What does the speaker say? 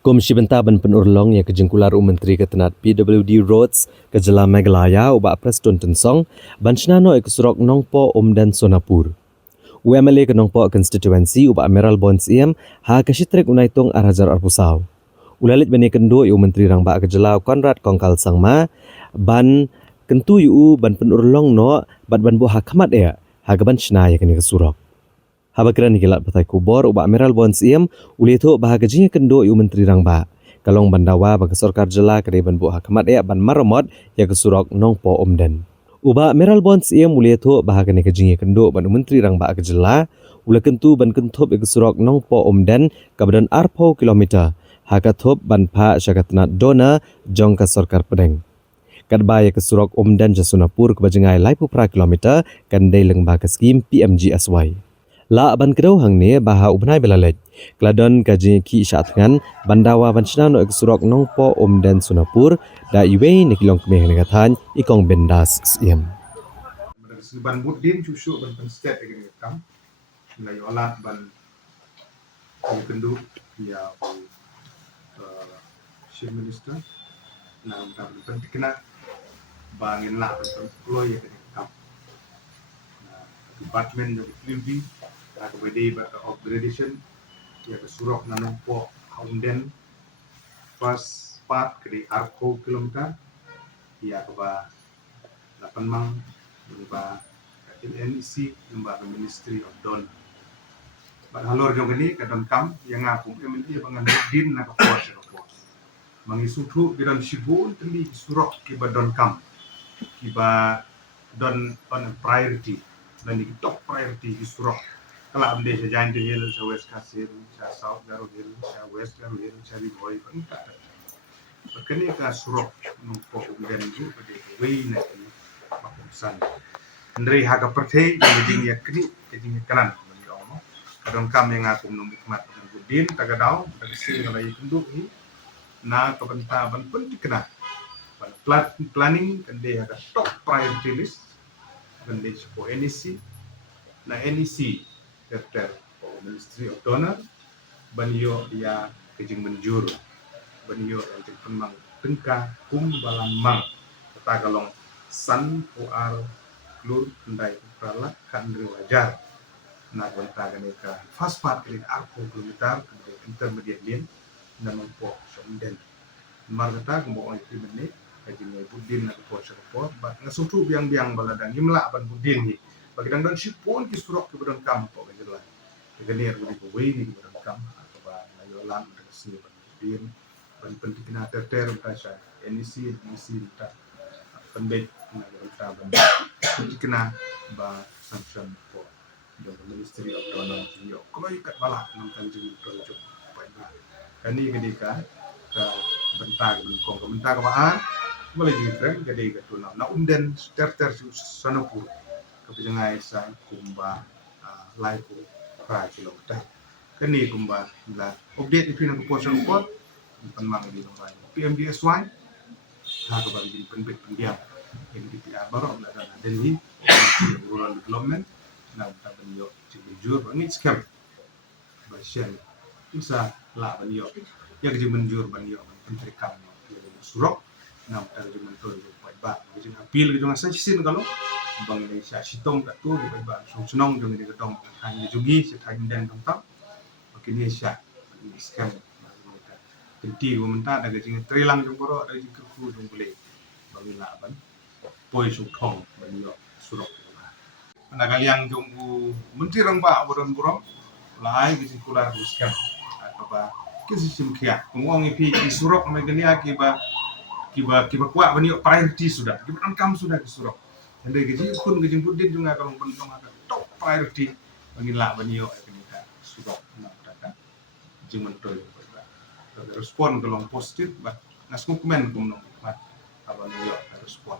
Komisi Bentaban Penurlong yang kejengkular Menteri Ketenat PWD Roads Kejela Meghalaya ubak Preston Tensong Banshnano Eksurok Nongpo dan Sonapur. UMLA ke Nongpo Constituency ubak Emerald Bonds IM ha kasitrik unaitung Arhajar Arpusau. Ulalit bani kendo iu Menteri Rangba Kejela Konrad Kongkal Sangma ban kentu iu ban penurlong no ban buah hakamat ya ha gaban shna ya kini kesurok. Habakiran nikilat batai kubor ubak Emerald Bonds IM ulito bahaga jinga kendo iu Menteri Rangba. Kalong bandawa bagi sorkar jela kedai ban buah hakamat ya ban maromot ya kesurok Nongpo Omden. Uba Emerald Bonds IM ulito bahaga ni kejinga kendo ban Menteri Rangba Kejela ula kentu ban kentup ya kesurok Nongpo Omden kabadan arpo kilometer. Hakatop ban pa syakatnat dona jong ka sorkar pedeng. Kadba ya kesurok Omden Jasunapur kebajengai laipu pra kilometer kandai lengba ke skim PMGSY. La ban kedau hang ni baha ubnai belalej. Kladon kaji ki isyaat bandawa banshna no kesurok Nongpo Omden Sunapur da iwe ni kilong kemeh negatan ikong bendas siem. Ban budin cucuk ban penstet dengan kam la yola ban kendu ya chief minister na kam pentikna bangin la ban employee dengan kam department of living kemudian upgradation ya kesurok Nongpo Omden first part ke arko kilometer ya keba 8 mang ba NEC ba Ministry of Don ba halor jong ni ka don kam yang aku MND bangan din na ko ko mangisutu bidan sibun teli surok ki ba don kam ki ba don on priority dan di top priority di surok kala amde sa giant hill sa west kasir sa south garo hill sa west garo hill sa liboy pangka kani ka surok nung po den ju pade way na makusan Andrei haga pertei yang yakni jadi kanan menyono kadang kami yang aku nung hikmat dan budin tagadau dari sini kalau ikunduk ni na kebentaban pun dikena planning kan dia ada top priority list kan dia sebuah NEC na NEC daftar Ministry of Donor banyo dia kejing menjur banyo yang pemang tengka balan mang tagalong san puar lur ndai prala kan wajar na gonta ganeka fast part kali arko kilometer intermediate lane na Nongpo Omden margata gumbo on timene kajine budin na ko support ba ngasutu biang-biang baladang imla ban budin hi bagidang don sipon ki surok ki budon kam po gajela kegenir budi ko we ni budon kam ba na yolan da si budin ban pentikna ter ta NEC ta pendek na ta ban pentikna ba sanction po the Ministry of Donor yo ko ikat bala nang tanjung projo pa kani gedika ka bentag ko bentag ba boleh juga gede ke tuna na Omden ter Sonapur kepenjengai sa kumba laiku pra kilometer kani kumba la update itu nak portion pot penmang di nomor PMGSY ha ko bagi penbet pendiam ini DPR baru ada Delhi rural development na taban yo jujur bangi scam basyan isa la ban yo yang menjur ban yo menteri kam surok na terjemahan tu ba jadi apil gitu ngasa sin kalau bang Indonesia sitong tak tu di ba sunong dengan di gedong hanya jugi setain dan tentang makin Indonesia scam tinti menta ada jadi trilang dong boro ada jadi ku dong boleh bagi laban poi sutong bagi surok ana kaliang jonggu menteri Rangba boron borom lai di kular scam atau ba kisi kia ngong ipi surok megani akiba kiba kuat bani priority sudah kiba kam sudah disurok dan dari gaji pun gaji budin juga kalau bentong ada top priority bagi lah bani yo kita surok nak data jiman to respon kalau positif bah ngas komen kum no mat abang yo respon